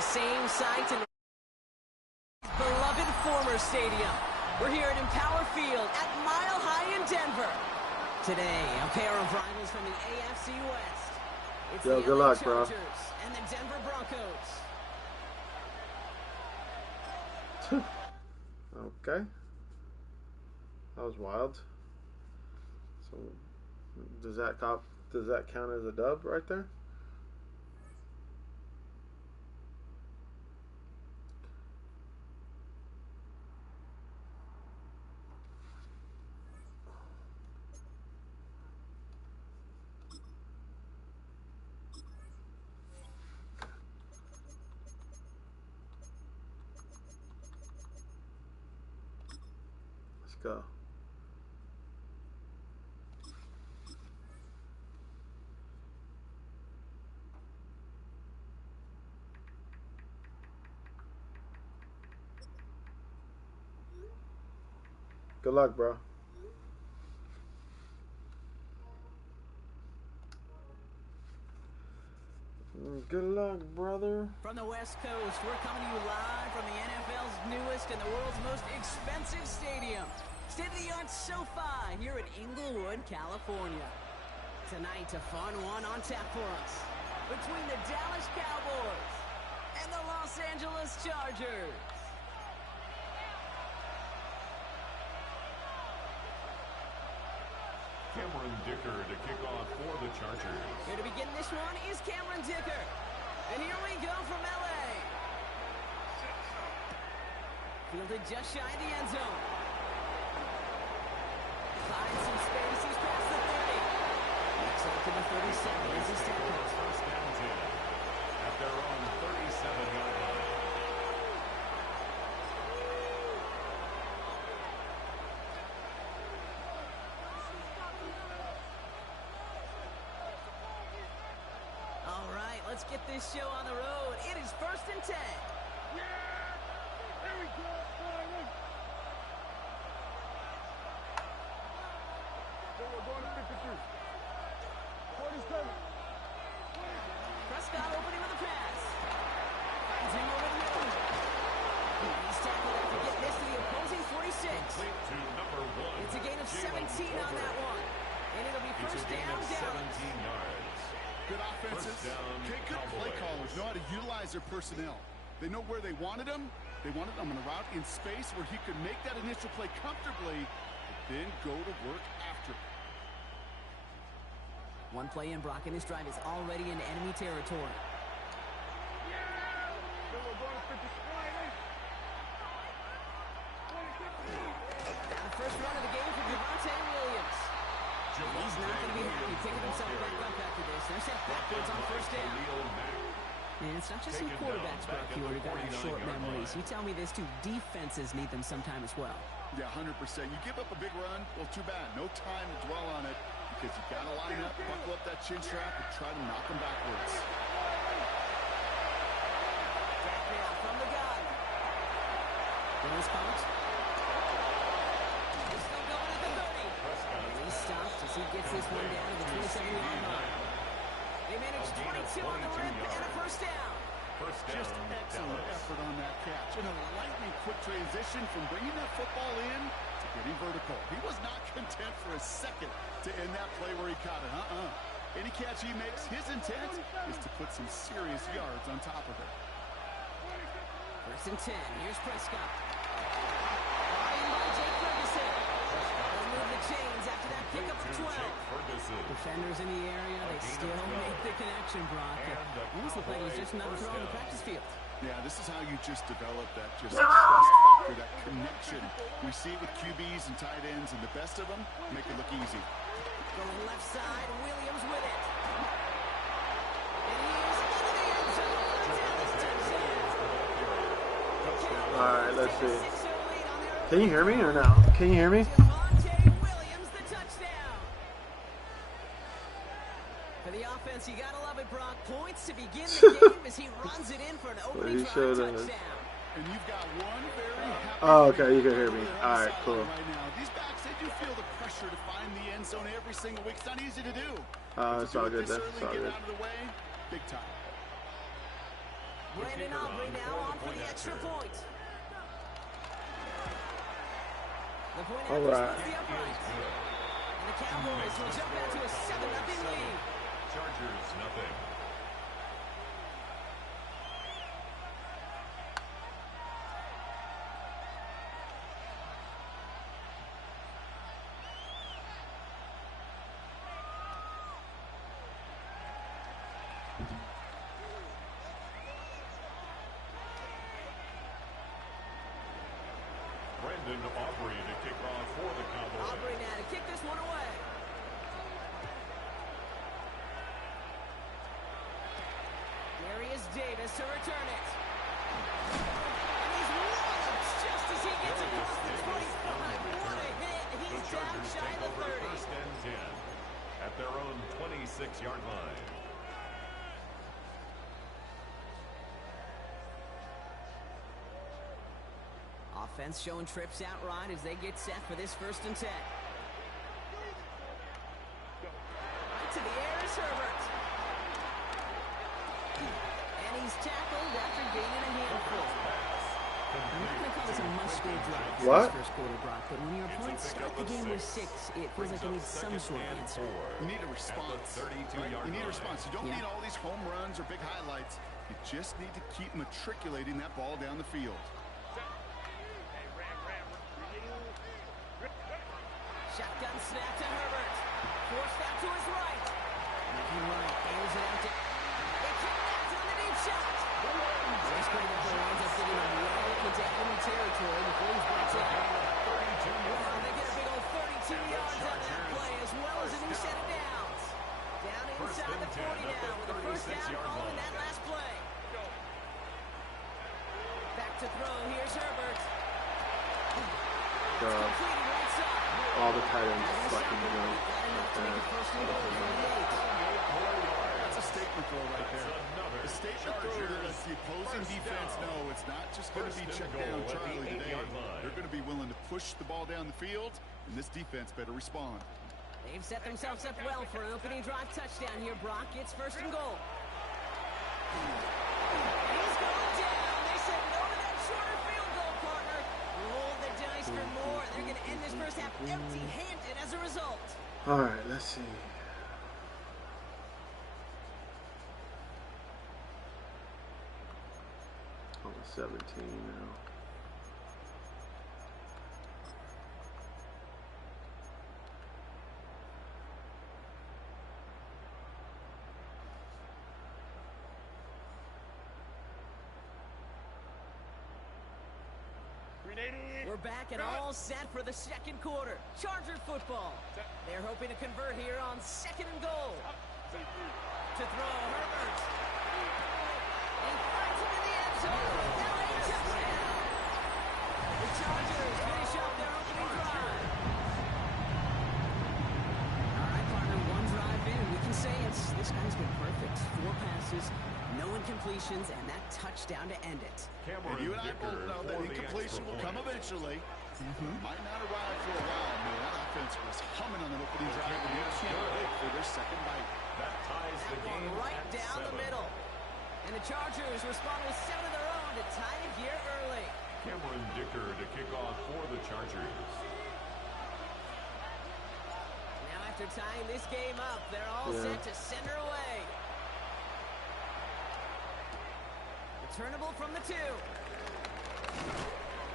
the same site in beloved former stadium. We're here at Empower Field at Mile High in Denver. Today, a pair of rivals from the AFC West. It's Yo, the good LA luck, bro. Chargers and the Denver Broncos. Okay. That was wild. So, does that count as a dub right there? Let's go. Good luck, bro. Good luck, brother. From the West Coast, we're coming to you live from the NFL's newest and the world's most expensive stadium. State-of-the-art SoFi here in Inglewood, California. Tonight, a fun one on tap for us between the Dallas Cowboys and the Los Angeles Chargers. Cameron Dicker to kick off for the Chargers. Here to begin this one is Cameron Dicker. And here we go from LA. Fielded just shy of the end zone. Finds some space, he's past the 30. Next up to the 37 as he's tackled. First down 10 at their own 37-yard line. Let's get this show on the road. It is 1st and 10. Yeah! There we go. We're going to 52. 47. Prescott opening with a pass. Finds him over the middle. He's tackled after getting this to the opposing 46. To number 1. It's a gain of 17 on that one. And it'll be first down, Dallas. 17 yards. Good offenses, good play callers know how to utilize their personnel. They know where they wanted him. They wanted him on a route in space where he could make that initial play comfortably, but then go to work after. One play in, Brock, and this drive is already in enemy territory. Now the first run of the game for Javonte Williams. He's not going to be happy picking himself back up after this. They're set backwards on first down. And it's not just some quarterbacks, Brock, who are going to have short memories. You tell me this too. Defenses need them sometime as well. Yeah, 100%. You give up a big run, well, too bad. No time to dwell on it because you got to line up, buckle up that chin strap, and try to knock them backwards. Back now from the gun. Bills punt. He's still going at the 30. And he stops as he gets this one down to the 27-yard line. They managed 22 on the rip and a first down. Just excellent effort on that catch. And a lightning quick transition from bringing that football in to getting vertical. He was not content for a second to end that play where he caught it. Any catch he makes, his intent is to put some serious yards on top of it. 1st and 10. Here's Prescott. By Jake Ferguson. They'll move the chains after that pickup for 12. Defenders in the area, they still make the connection, Brock. Almost looked like it was just another throw on the practice field. Yeah, this is how you just develop that trust factor, that connection. We see it with QBs and tight ends, and the best of them make it look easy. Going left side, Williams with it. And he is into the end zone. All right, let's see. Can you hear me or no? Can you hear me? Williams, the touchdown. For the offense, you gotta love it, Brock. Points to begin the game as he runs it in for an opening drive touchdown. And you've got one very happy. Oh, okay, you can hear me. All right, cool. Right now. These backs, they do feel the pressure to find the end zone every single week. It's not easy to do. It's all good then. It's all get good. out of the way, big time. Brandon Aubrey now on for the extra point. The point after splits the upright. And the Cowboys will jump out to a 7-0 lead. Chargers, nothing. Brandon Aubrey to kick off for the Cowboys. Aubrey now to kick this one away. Darius Davis to return it. And he's walloped just as he gets across the 25. What a hit. He's down shy of the 30. First and 10 at their own 26-yard line. Offense showing trips out right as they get set for this 1st and 10. Right to the air is Herbert. And he's tackled after gaining a handful. I'm not going to call this a must-score drive for this first quarter, Brock, but when your opponents start the game with 6, it feels like they need some sort of answer. You need a response. You need a response. You don't need all these home runs or big highlights. You just need to keep matriculating that ball down the field. Shotgun snap to Herbert. Forced out to his right. Looking right. Aims it out to... They kick that to the deep shot. Just going to winds up getting him well into enemy territory before he's brought down. 32 yards. They get a big old 32 yards on that play as well as a new set of downs. Down inside the 40 now with a first down following that last play. Back to throw. Here's Herbert. Completed right side. All the tight ends fucking good. That's a statement throw right there. A statement throw that lets the opposing defense know it's not just going to be check down Charlie today. They're going to be willing to push the ball down the field, and this defense better respond. They've set themselves up well for an opening drive touchdown here, Brock. It's 1st and goal. He's going down. They said no to that shorter field goal, partner. Roll the dice for more. They're going to end this first half empty-handed as a result. All right, let's see. On 17 now. We're back and all set for the 2nd quarter. Charger football. They're hoping to convert here on 2nd and goal. To throw, Herbert. He finds him in the end zone. Now a touchdown. The Chargers finish off their opening drive. All right, partner, one drive in. We can say this guy's been perfect. 4 passes, no incompletions, and that touchdown to end it. And you and I both know that incompletion will come eventually. Might not arrive for a while. Man, that offense was humming on the opening drive, and you can't wait for their 2nd bite. That ties the game right down the middle. And the Chargers respond with 7 of their own to tie it here early. Cameron Dicker to kick off for the Chargers. Now after tying this game up, they're all set to send her away. Returnable from the 2.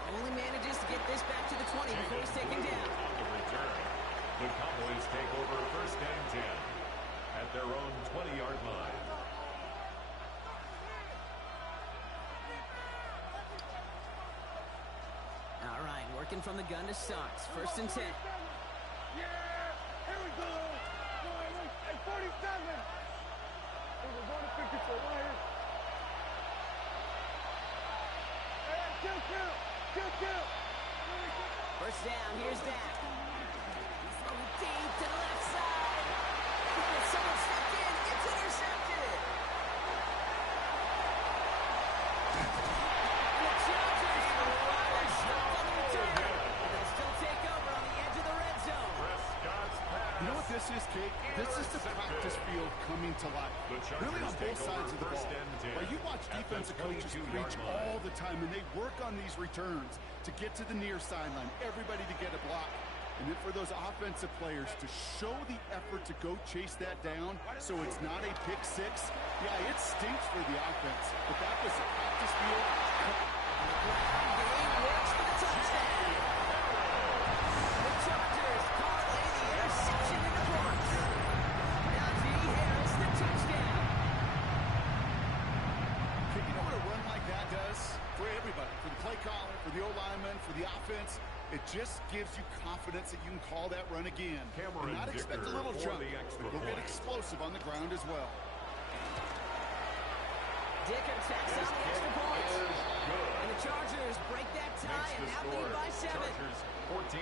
Only manages to get this back to the 20 before he's taken down. On the return, the Cowboys take over 1st and 10 at their own 20-yard line. All right, working from the gun to start. 1st and 10. Yeah, here we go. Hey, 47. We're going to pick it for Wire. First down, here's Dak. He's throwing deep to the left side. Someone stepped in, it's intercepted. And the Chargers are stopped on the return. They'll still take over on the edge of the red zone. Prescott's pass. You know what this is, Kate, this is the practice field coming to life. Really on both sides of the ball. Right, you watch defensive coaches preach all the time, and they work on these returns to get to the near sideline, everybody to get a block. And then for those offensive players to show the effort to go chase that down so it's not a pick six, yeah, it stinks for the offense. But that was a practice field. Works for the touchdown. The Chargers parlay the interception into points. Najee Harris, the touchdown. You know what a run like that does for everybody, for the play caller, for the O-lineman, for the offense? It just gives you confidence that you can call that run again. And not expect a little jump, but go get explosive on the ground as well. Dicker tacks on the extra point. And the Chargers break that tie and now lead by 7. Chargers 14,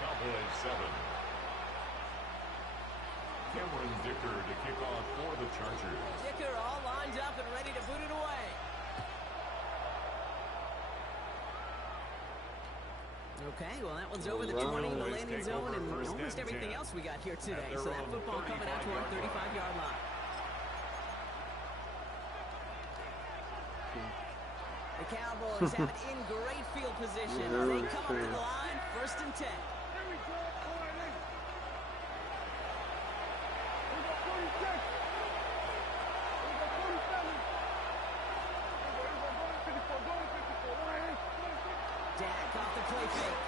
Cowboys 7. Cameron Dicker to kick off for the Chargers. Dicker all lined up and ready to boot it away. Okay, well, that one's over the 20, the landing zone, and almost everything else we got here today. So that football coming out to our 35-yard line. The Cowboys have it in great field position as they come up to the line, 1st and 10. Here we go. All right, we got 46. We got 47. We got 54. Go to 54. All right, 26. Dak off the play fake.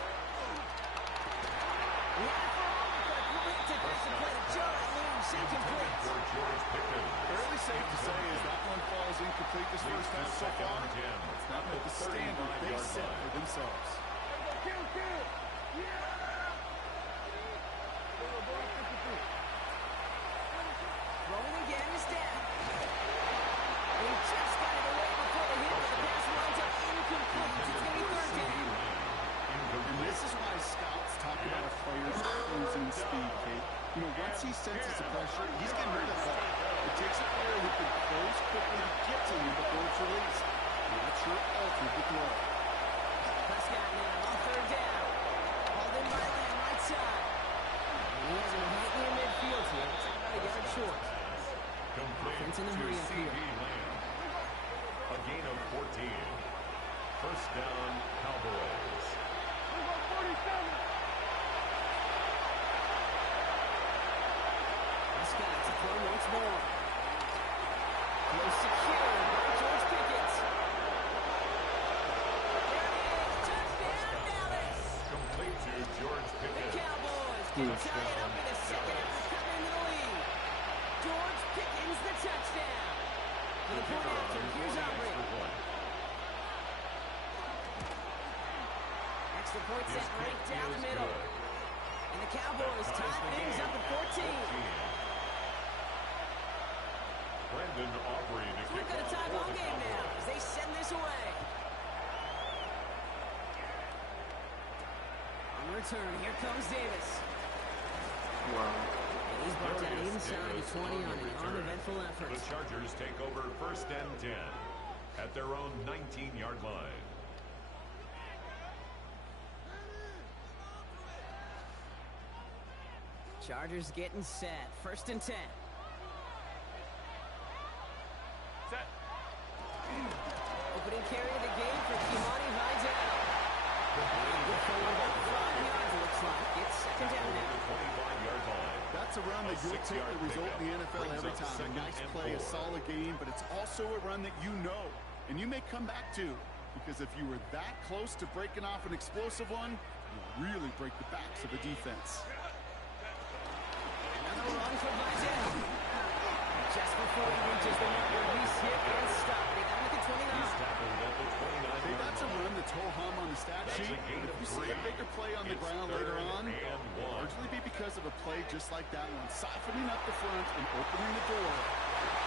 Defensive play to Jordan Lewis, incomplete. Fairly safe to say as that one falls incomplete this first half so far. It's not at the standard they set for themselves. Kill. Yeah. Go to 53. Rolling again is Dak. He just got it away before the hit, but the pass winds up incomplete. It's going to be 3rd down. And this is why scouts talk about a player's cruising speed, Kate. You know, once he senses the pressure, he's getting rid of the ball. It takes a player who can close quickly to get to him before it's released. And that sure altered the throw. Prescott now on 3rd down. Hauled in by Lamb, right side. He has him right near midfield here. It's about a yard short. Offense in the hurry up here. A gain of 14. 1st down, Cowboys. We got 47. Prescott to throw once more. Close secured by George Pickens. There it is. Touchdown, Dallas. Complete to George The Pickens. Cowboys can tie it up in the second after coming into the lead. George Pickens, the touchdown. For the point after, here's Aubrey. Extra point set right down the middle. And the Cowboys tie things up at 14. Brandon Aubrey to We're kick going to off tie for ball the game now Cowboys. as they send this away. On return, here comes Davis. Wow. And he's brought down inside the 20 on an uneventful effort. The Chargers take over 1st and 10 at their own 19-yard line. Chargers getting set. 1st and 10. Set. Opening carry of the game for Kimani Vidal. Good forward about 5 yards, it looks like. It's 2nd down now. 25-yard line. That's a run that you'll take the result in the NFL every time. A nice play, a solid game, but it's also a run that you know, and you may come back to, because if you were that close to breaking off an explosive one, you really break the backs of a defense. Another run for Vidal. Just before he reaches the marker, he's hit and stopped. They got him at the 29. He's tackled at the 29. Hey, that's a run that's ho-hum on the stat sheet. But if you see a bigger play on the ground later on, it'll largely be because of a play just like that one, siphoning up the front and opening the door.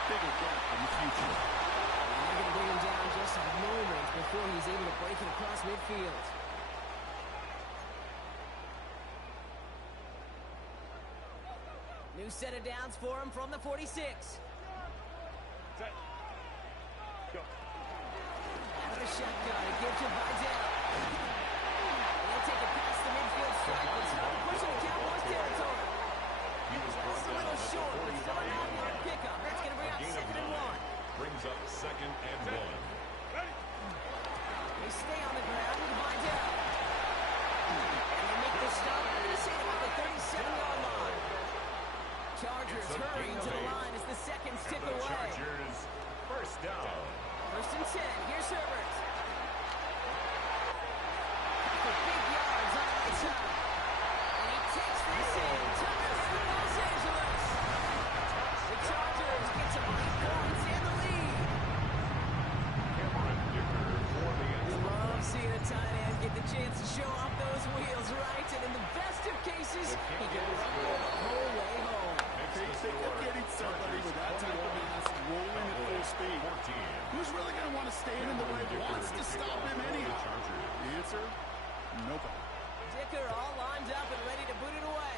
Bigger gap in the future. And they're going to bring him down just a moment before he's able to break it across midfield. New set of downs for him from the 46. Set. Go. Out of the shotgun, it gives to Vidal. They'll take it past the midfield stripe, but it's not pushing the Cowboys territory. He was brought Just a down little at the short, but still a 45-yard 9-yard line. pickup. That's going to bring A up gain of 2nd and 9 1. brings up 2nd and 1. They stay on the ground with Vidal. And they make the stop. They're going to say about the 37-yard line. Chargers hurrying to the line as the seconds tick And the away. Chargers first down. 1st and 10. Here's Herbert. For big yards on the side. And he takes this in. Touchdown, Los Angeles. The Chargers get to 8 points and the lead. Cameron Dicker for the end We zone. love seeing a tight end get the chance to show off those wheels, right? And in the best of cases, he can rumble the whole way home. They think of getting somebody with that type of mass rolling at full speed. 14. Who's really going to want to stand in the way? Wants to stop him anyhow? The answer, nobody. Dicker all lined up and ready to boot it away.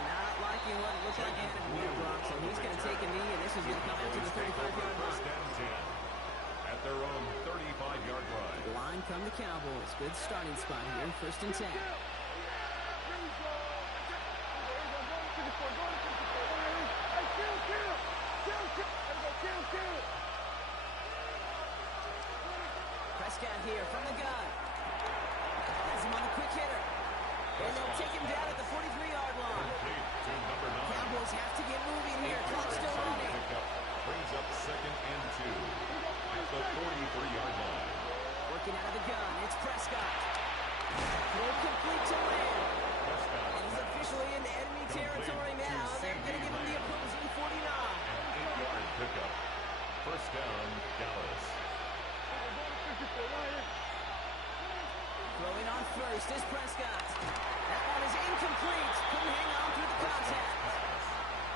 Not liking what it looks like Adam Moore, Brock, so he's going to take a knee, and this is going to come out to the 35-yard First line. down 10 at their own 35-yard line. Line come the Cowboys. Good starting spot here, 1st and 10. Prescott here from the gun. Has him on the quick hitter. And they'll take him down at the 43-yard line. Complete to number 9. Cowboys have to get moving here. Clock still running. Pickup brings up 2nd and 2 at the 43-yard line. Working out of the gun. It's Prescott. Throw complete to Lamb. Prescott And he's officially in enemy territory now. They're going to give him the opposing 49. an 8-yard pickup. First down, Dallas. Throwing on first is Prescott. That one is incomplete. Couldn't hang on through the contact.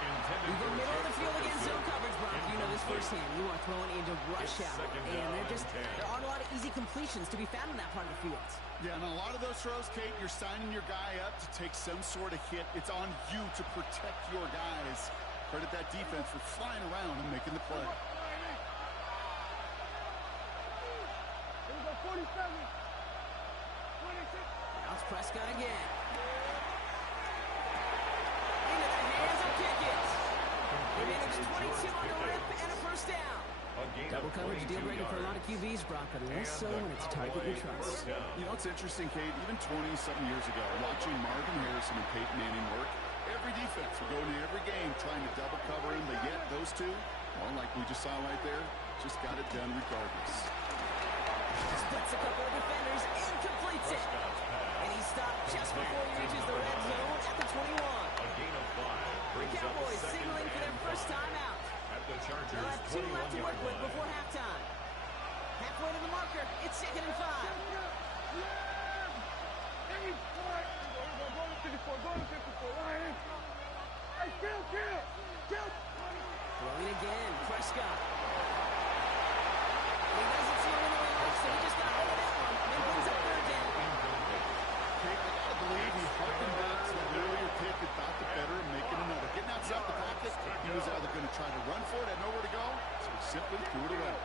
Intended You go for a middle of the short field field against zone pursuit. coverage, Brock. You know this firsthand. You are throwing into rush It's hour. second And down and 10. there aren't a lot of easy completions to be found in that part of the field. Yeah, and on a lot of those throws, Kate, you're signing your guy up to take some sort of hit. It's on you to protect your guys. Credit that defense for flying around and making the play. Now it's Prescott again. Into the hands of Pickett. They managed 22 on the rip and a first down. Double coverage deal breaker for a lot of QBs, Brock, but less so when it's a target you trust. You know, it's interesting, Kate, even 20-something years ago, watching Marvin Harrison and Peyton Manning work, every defense would go into every game trying to double cover him, but yet those two, well, like we just saw right there, just got it done regardless. Splits a couple of defenders and completes it. And he stopped just before he reaches the red zone at the 21. A gain of 5 The brings up Cowboys 2nd signaling for their and first 5 time out. at the They'll Chargers have 2 left to 21-yard work with line. before halftime. Halfway to the marker. It's 2nd and 5. Throwing again. Prescott. He doesn't see a window he likes, so he just got rid of that one. Then brings up 3rd down. Kate, I gotta believe he harkened back to the earlier pick and thought the better of making another. Getting outside the pocket, he was either going to try to run for it, had nowhere to go, so he simply threw it away.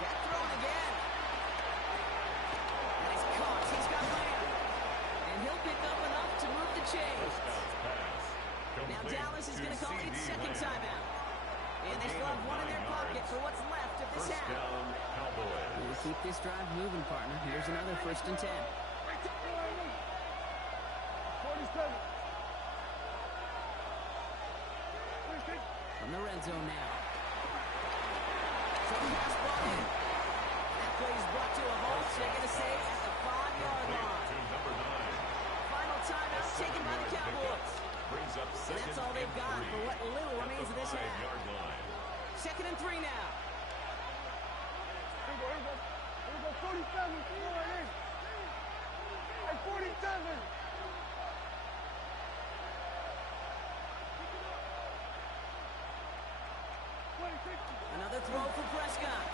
Cat thrown again. And he's caught. He's got Lamb. And he'll pick up enough to move the chains. Prescott's pass. Now Complete Dallas is going to call its CD second Lamb. timeout. And they still have 1 in their pocket for what's left of this First half. down, Cowboys. We'll keep this drive moving, partner. Here's another 1st and 10. From the red zone now. Some pass ball in. That play is brought to a halt. They're going to say at the 5-yard Complete line. to number 9. Final timeout taken by the Cowboys. Brings up And 2nd that's all they've got and 3 for what little at remains the of this half. 5-yard line. 2nd and 3 now. Another throw for Prescott.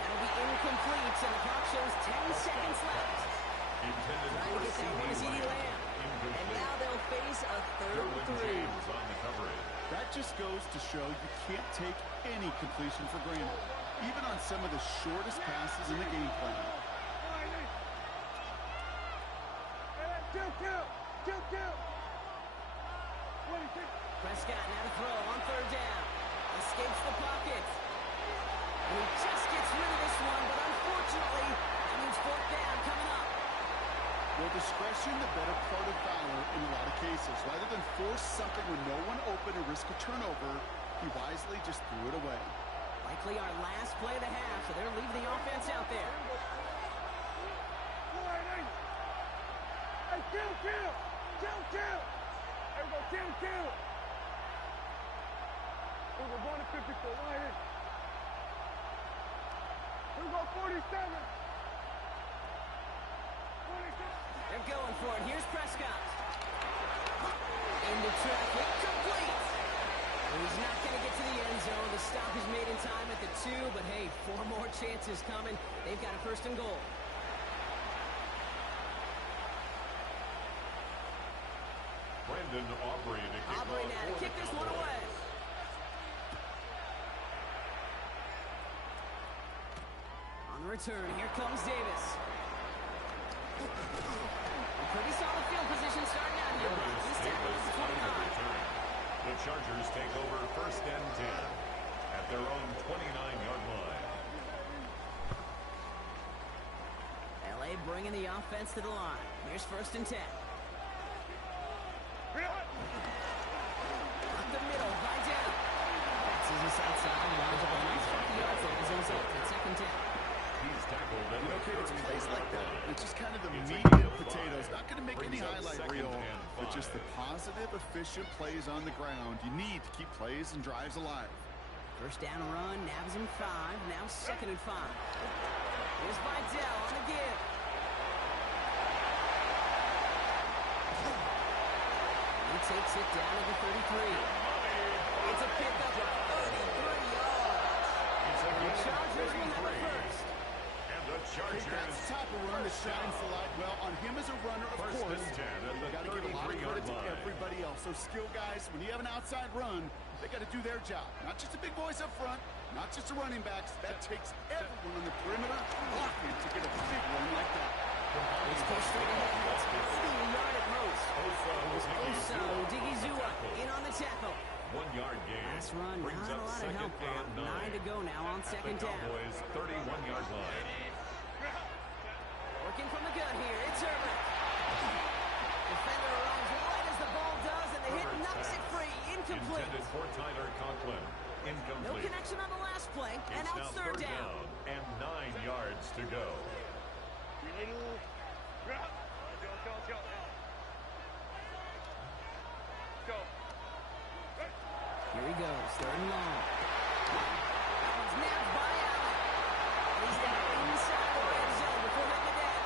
That'll be incomplete, and the clock shows 10 seconds left. Intended Trying for to get that one to CD Lamb. And Incomplete. now they'll face a 3rd Derwin and 3. James on the coverage. That just goes to show you can't take any completion for granted. even on some of the shortest passes in the game plan. Prescott now to throw on third down. Escapes the pocket. And he just gets rid of this one, but unfortunately, that means fourth down coming up. Well, discretion, the better part of valor in a lot of cases. Rather than force something with no one open or risk a turnover, he wisely just threw it away. Likely our last play of the half, so they're leaving the offense out there. Hey, kill! Everybody kill! We're going to 54, right here. We're going 47. They're going for it. Here's Prescott. Into traffic, complete. He's not going to get to the end zone. The stop is made in time at the 2, but hey, 4 more chances coming. They've got a first and goal. Brandon Aubrey to kick Aubrey off now for to the kick this one Cowboys. away. On the return, here comes Davis. Pretty solid field position starting out here. He's tackled at the 29. The Chargers take over first and 10 at their own 29-yard line. LA bringing the offense to the line. Here's first and 10. Up the middle, right down. That's his outside. Lines up a nice 50 yards there as a result. It's second 10. He's tackled at the Okay, it's plays like that. It's just kind of the It's a meat gain and of potatoes. 5. Not going to make any Brings up highlight second reel, and but just the 5. positive, efficient plays on the ground. You need to keep plays and drives alive. First down run, nabs him 5. Now second and 5. Here's Vidal on the give. He takes it down to the 33. It's a pickup of 33 yards. It's a The gain of Chargers will have a 33. first. And the Hey, Chargers that's the type of run that shines the light. Well, on him as a runner, of First course, and 10 at the you got to give a lot of 33-yard credit to line. everybody else. So skill guys, when you have an outside run, they got to do their job. Not just a big voice up front, not just the running backs. That takes everyone on the perimeter blocking to get a big run like that. It's pushed straight ahead. That's 80 yard at most. Osa Odigizua in on the tackle. 1-yard gain. Pass run, Brings not a up lot of second help. and 9 to go now on at second the down. Cowboys' 31-yard line. Working from the gun here. It's Herbert. Defender arrives right as the ball does, and the hit knocks it free. Incomplete. Intended for Tyler Conklin. No Incomplete. connection on the last play, and It's now now third down. and 9 yards to go. Here he goes, third and long. That one's nabbed by Allen. He's down inside the red zone before hitting the deck.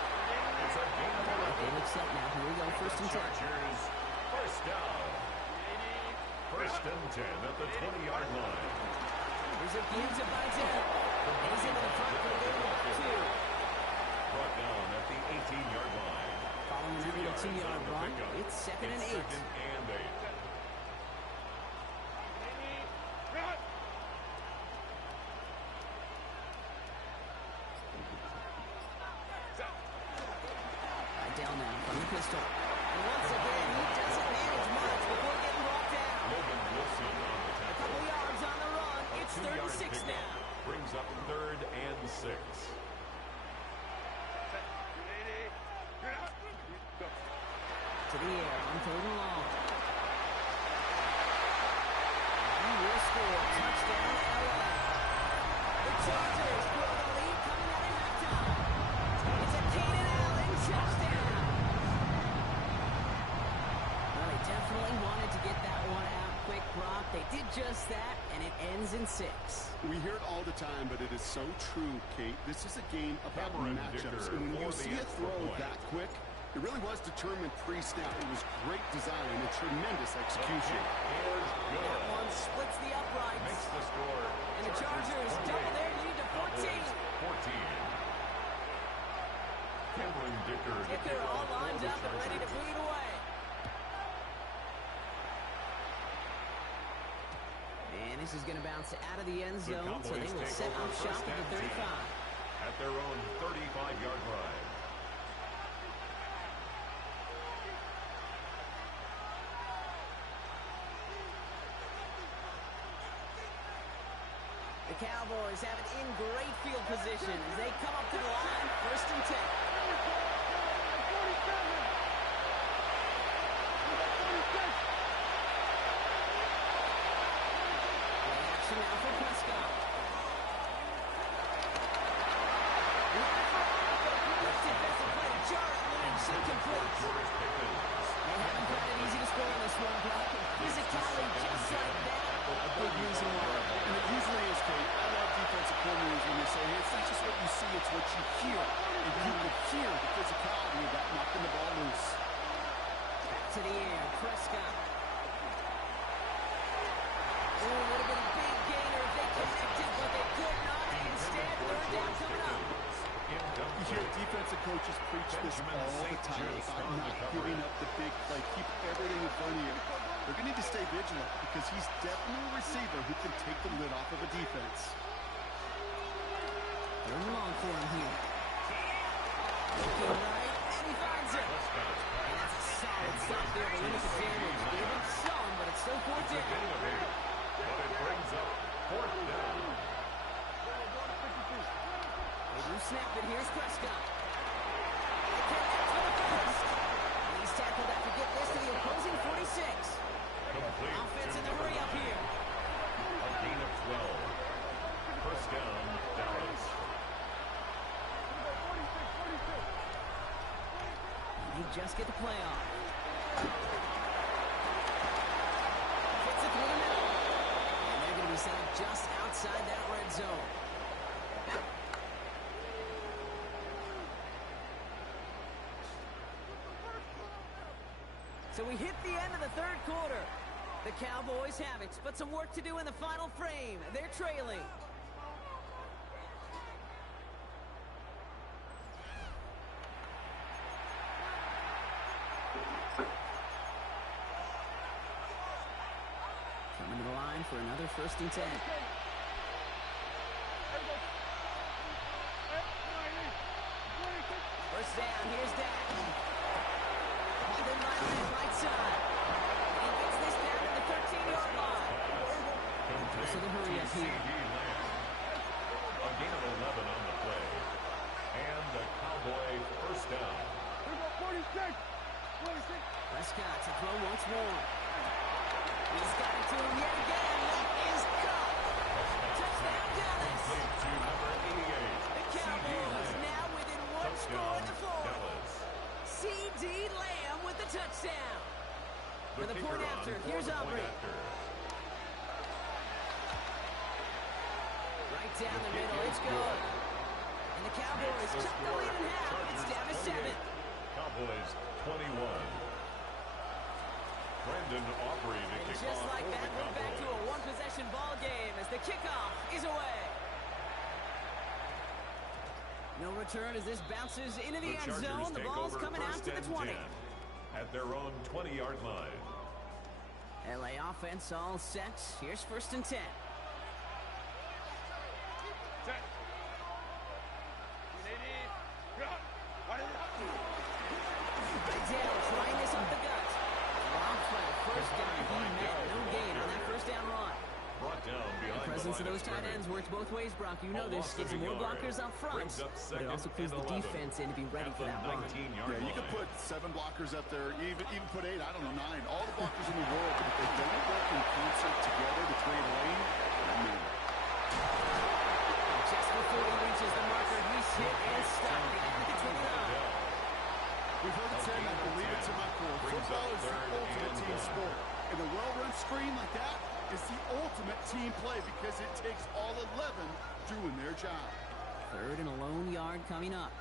It's a gain of 11. They look set now. Here we go, first and 10. Chargers, first down. First and 10 at the 20-yard line. Here's a give to Vidal. And he's into the front for a gain of 2. Brought down at the 18-yard line. Following that little 2-yard the run, pickup. it's second and It's 8. second and 8. Vidal now from the pistol. And once again, he doesn't manage much before getting brought down. Logan Wilson on the A tackle. couple yards on the run. It's third and 2-yard 6 pickup. now. Brings up third and 6. To the air on third and long. He will score. Touchdown, LA. The Chargers grow the lead coming out at halftime. It's a Keenan Allen touchdown. Well, they definitely wanted to get that one out quick, Brock. They did just that, and it ends in 6. We hear it all the time, but it is so true, Kate. This is a game about Cameron matchups. Dicker And when you for the see a extra throw point. that quick, it really was determined pre-snap. It was great design and tremendous execution. Is good. That one splits the uprights. Makes the score. And the Chargers double their lead to 14. Cowboys 14. Cameron Dicker. to Dicker kick all off for lined the up and ready to Chargers. bleed away. And And this is going to bounce out of the end The zone, so they Cowboys will take set over up shop first at the and 10 35. at their own 35-yard line. The Cowboys have it in great field position as they come up to the line, first and 10. Play action now for Prescott. Defensive play to Jarrett Lynch, incomplete. They haven't found it easy to score on this one, but physicality just like that, a big reason why. And it usually is, Kate. I love defensive coordinators when they say, hey, it's not just what you see, it's what you hear. And you could hear the physicality of that knocking the ball loose. Back to the air, Prescott. Oh, would have been a big gainer if they connected, but they could not. Instead, third down coming up. You hear defensive coaches preach this all the time about not giving up the big play. Keep everything in front of you. They're going to need to stay vigilant because he's definitely a receiver who can take the lid off of a defense. Third and long for him here. Looking right, and he finds it. And that's a solid stop there to limit the damage. Gave him some, but it's still fourth down. But it brings up fourth down. They do snap it. Here's Prescott. They connect for the first. And he's tackled after getting this to the opposing 46. Complete Offense to in the hurry up here. a gain of 12. First down, Dallas. They just get the play off. Fits it through the middle. And they're going to be set up just outside that red zone. So we hit the end of the third quarter. The Cowboys have it, but some work to do in the final frame. They're trailing. Coming to the line for another first and 10. First down, here's Dak. London right side. He gets this down to the 13-yard line. So the hurry up here. A gain of 11 on the play. And the Cowboy first down. Prescott to throw once more. He's got it to him yet again. That is caught. Touchdown, Dallas. Complete to number 88. The Cowboys now within one score in the fourth. Dallas. C.D. Lamb with the touchdown. For the point kicker after, on for here's the point Aubrey. after. Right down the middle, it's good. And the Cowboys cut the lead in half. It's down to 7. Cowboys 21. Brandon Aubrey to And kick just off like for that, the we're back to a Cowboys. one-possession ball game as the kickoff is away. No return as this bounces into the end Chargers zone. The take ball's over coming out first to the and 20. 10 at their own 20-yard line. LA offense all set. Here's first and 10. Adele trying this up the gut. Long play, first down. He met no gain on that first down run. Brought down The behind presence the of line those tight ends works both ways, Brock. You know A this. loss Gets of a more yard. blockers up front, Brings up but it also second clues the and 11 defense in to be ready at for the that run. 19-yard Yeah, you could put 7 blockers up there, even put 8, I don't know, 9. All the blockers in the world, but if they don't work in concert together to create a lane, Just before he reaches the marker, he's hit and stopped. They got the 29. we've heard it said, and I believe it to my core, football is the ultimate team sport. And a well-run screen like that is the ultimate team play because it takes all 11 doing their job. Third and a lone yard coming up.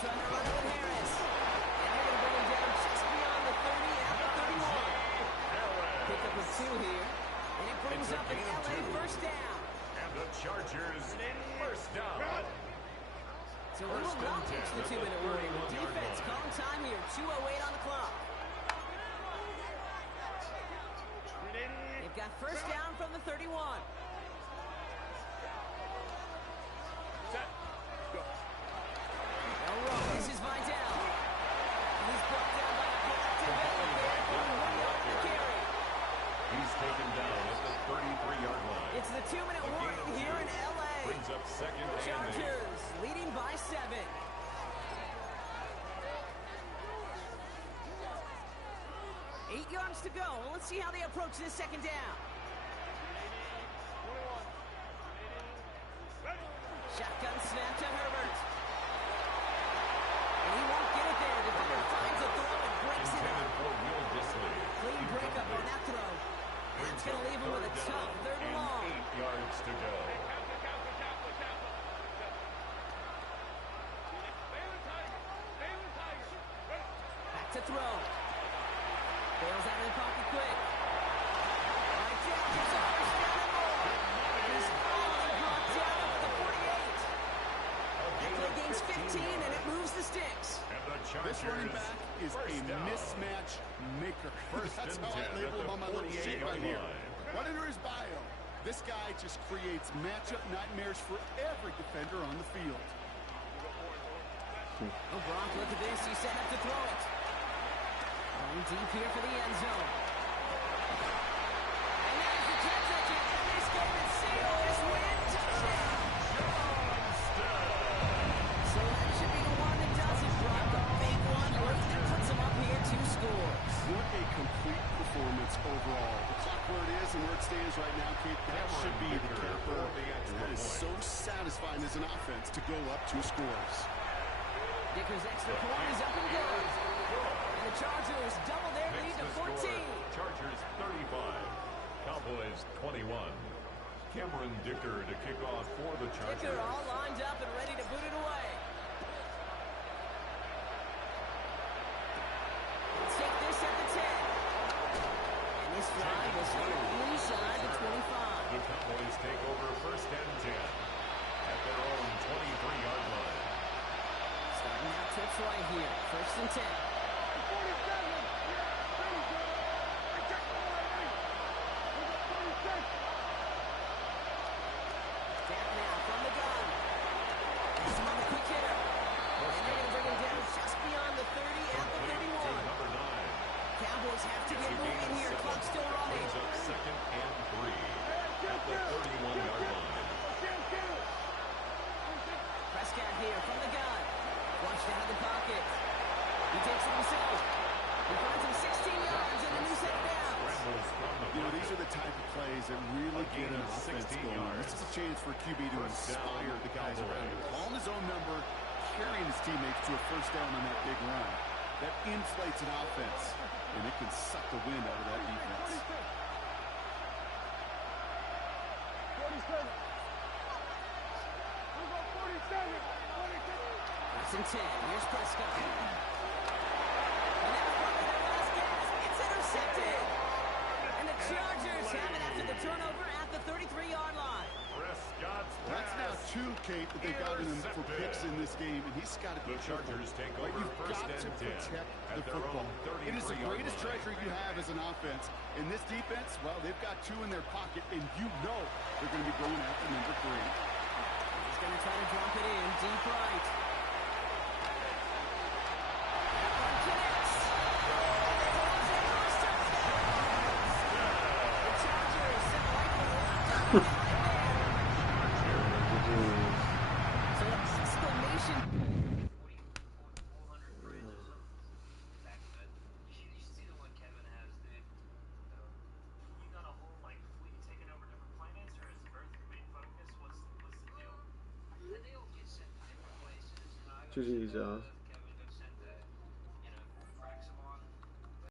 Trying to run it with Harris. And they're going to bring him down just beyond the 30 at the 31. Pick up of 2 here. And it brings It's a up an gain of LA 2. first down. And the Chargers first down. So we will not reach the 2-minute warning. Defense calling time here. 2:08 on the clock. They've got first down from the 31. This is Vidal. He's brought down by a collective effort there for 1 yard to carry. He's taken down at the 33-yard line. It's the 2-minute warning here in L.A. Brings up second and 8. Chargers leading by 7. 8 yards to go. Let's see how they approach this second down. Shotgun snap to Herbert. And he won't get it there. Defender finds a throw and breaks it up. Clean breakup on that throw. That's going to leave him with a tough 3rd and long. 8 yards to go. Back to throw. Bails out of the pocket quick. Right down, gets a first down and more. He's falling, brought down at the 48. That play gains 15, and it moves the sticks. This running back is a mismatch maker. That's how I label him on my little sheet right here. Right under his bio, this guy just creates matchup nightmares for every defender on the field. Oh, Brock, look at this. He's set up to throw it. Going deep here for the end zone. And that is the Jets that can end this game and seal this win. Touchdown! So that should be the one that does it, Brock. A big one right that puts him up here 2 scores. What a complete performance overall. The clock where it is and where it stands right now, Kate, that should be the capper. That is so satisfying as an offense to go up 2 scores. Dicker's extra point is up and good. And the Chargers double their lead to 14. Chargers 35. Cowboys 21. Cameron Dicker to kick off for the Chargers. Dicker all lined up and ready to boot it away. Let's take this at the 10. And this drive will start inside the 25. The Cowboys take over first and 10 at their own 23-yard line. Starting out trips right here. First and 10. Snap now from the gun. This one the quick hitter. And they're going to bring him down just beyond the 30 at the 31. Number 9. Cowboys have to get moving here. Clock still running. Brings up second and 3 at the 31-yard line. Prescott here from the gun. Flushed out of the pocket. He takes it himself. He finds him 16 yards and a new set down. You know, these are the type of plays that really get an offense going. This is a chance for QB to inspire the guys around him. Calling his own number, carrying his teammates to a first down on that big run. That inflates an offense, and it can suck the wind out of that defense. 47. We got 47. 47. First and 10. Here's Prescott. And that from their last gasp. It's intercepted. And the Chargers have it after the turnover at the 33-yard line. Prescott's That's now pass 2, Kate, that they've gotten him for picks in this game, and he's got to be The careful. Chargers take Right, over you've first got and to 10 protect at the their football. own It is the 33-yard greatest line. treasure you have as an offense. In this defense, well, they've got 2 in their pocket, and you know they're going to be going after number 3. He's going to try to drop it in deep right. That one connects. The Chargers sit lightly locked on the line there. So that's exclamation. GG's, Josh.